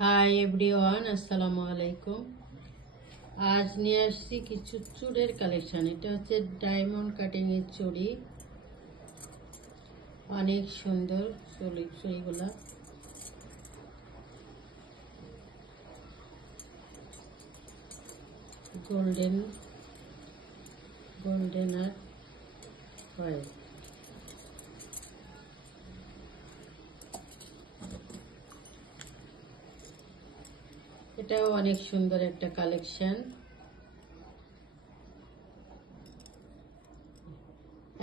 Hi everyone, আসসালামু আলাইকুম। আজ নিয়ে আসছি কিছু চুড়ের কালেকশন। এটা হচ্ছে ডায়মন্ড কাটিং এর চুড়ি, অনেক সুন্দর চুড়িগুলা। গোল্ডেন আর হোয়াইট। এটাও অনেক সুন্দর একটা কালেকশন।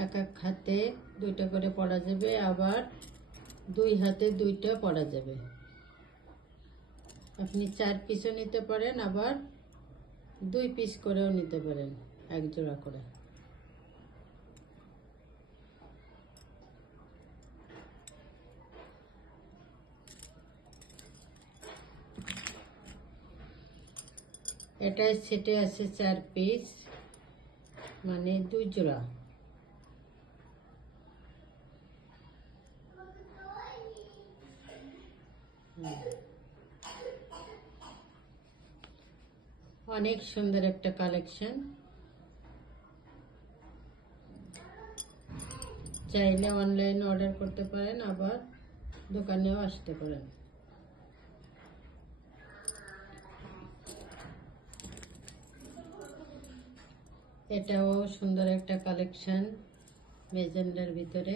এক এক হাতে দুইটা করে পরা যাবে, আবার দুই হাতে দুইটা পরা যাবে। আপনি 4 পিসও নিতে পারেন, আবার 2 পিস করেও নিতে পারেন, এক জোড়া করে। এটা সেটে আছে 4 পিস, মানে 2 জোড়া। অনেক সুন্দর একটা কালেকশন। চাইলে অনলাইন অর্ডার করতে পারেন, আবার দোকানেও আসতে পারেন। এটাও সুন্দর একটা কালেকশন, মেজেন্ডার ভিতরে।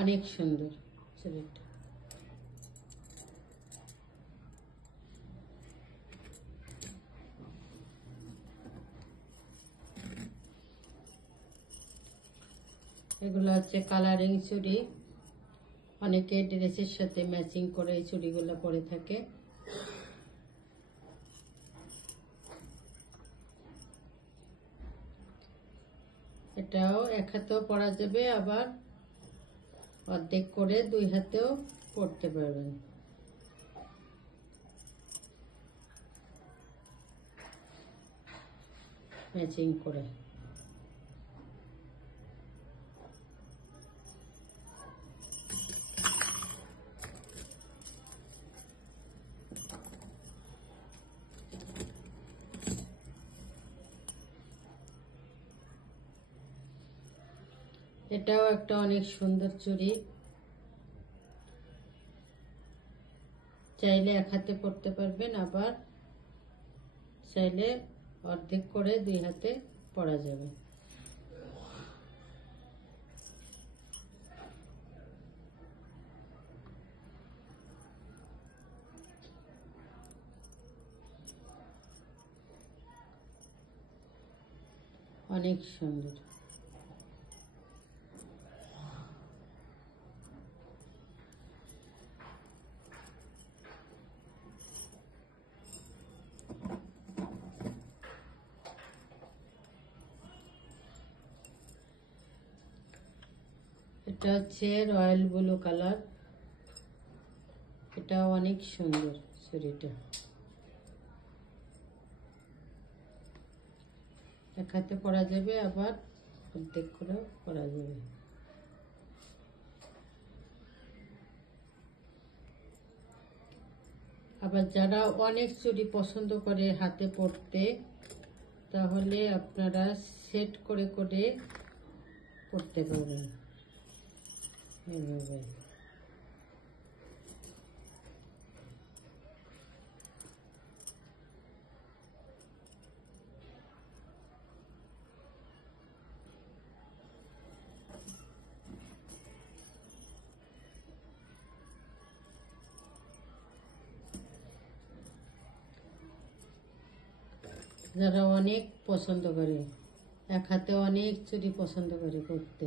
অনেক সুন্দর চুড়িটা। এগুলো হচ্ছে কালারিং চুড়ি। অনেকে ড্রেসের সাথে ম্যাচিং করে এই চুড়িগুলো পরে থাকে। এটাও এক হাতেও পরা যাবে, আবার অর্ধেক করে 2 হাতেও পরতে পারবেন। ম্যাচিং করে। এটাও একটা অনেক সুন্দর চুড়ি। চাইলে এক হাতে পরতে পারবেন, আবার চাইলে অর্ধেক করে 2 হাতে পরা যাবে। অনেক সুন্দর। এটা হচ্ছে রয়্যাল ব্লু কালার। এটাও অনেক সুন্দর চুড়িটা। এক হাতে পরা যাবে, আবার অর্ধেক করে পরা যাবে। আবার যারা অনেক চুড়ি পছন্দ করে হাতে পরতে, তাহলে আপনারা সেট করে করে পরতে পারবেন এভাবে। যারা অনেক পছন্দ করে, এক হাতে অনেক চুড়ি পছন্দ করে পরতে,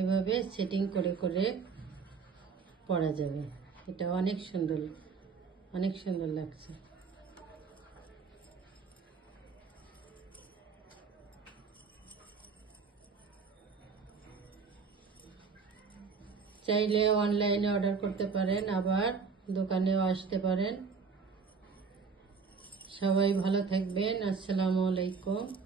এভাবে সেটিং করে করে পরা যাবে। এটা অনেক সুন্দর, অনেক সুন্দর লাগছে। চাইলে অনলাইনে অর্ডার করতে পারেন, আবার দোকানেও আসতে পারেন। সবাই ভালো থাকবেন। আসসালামু আলাইকুম।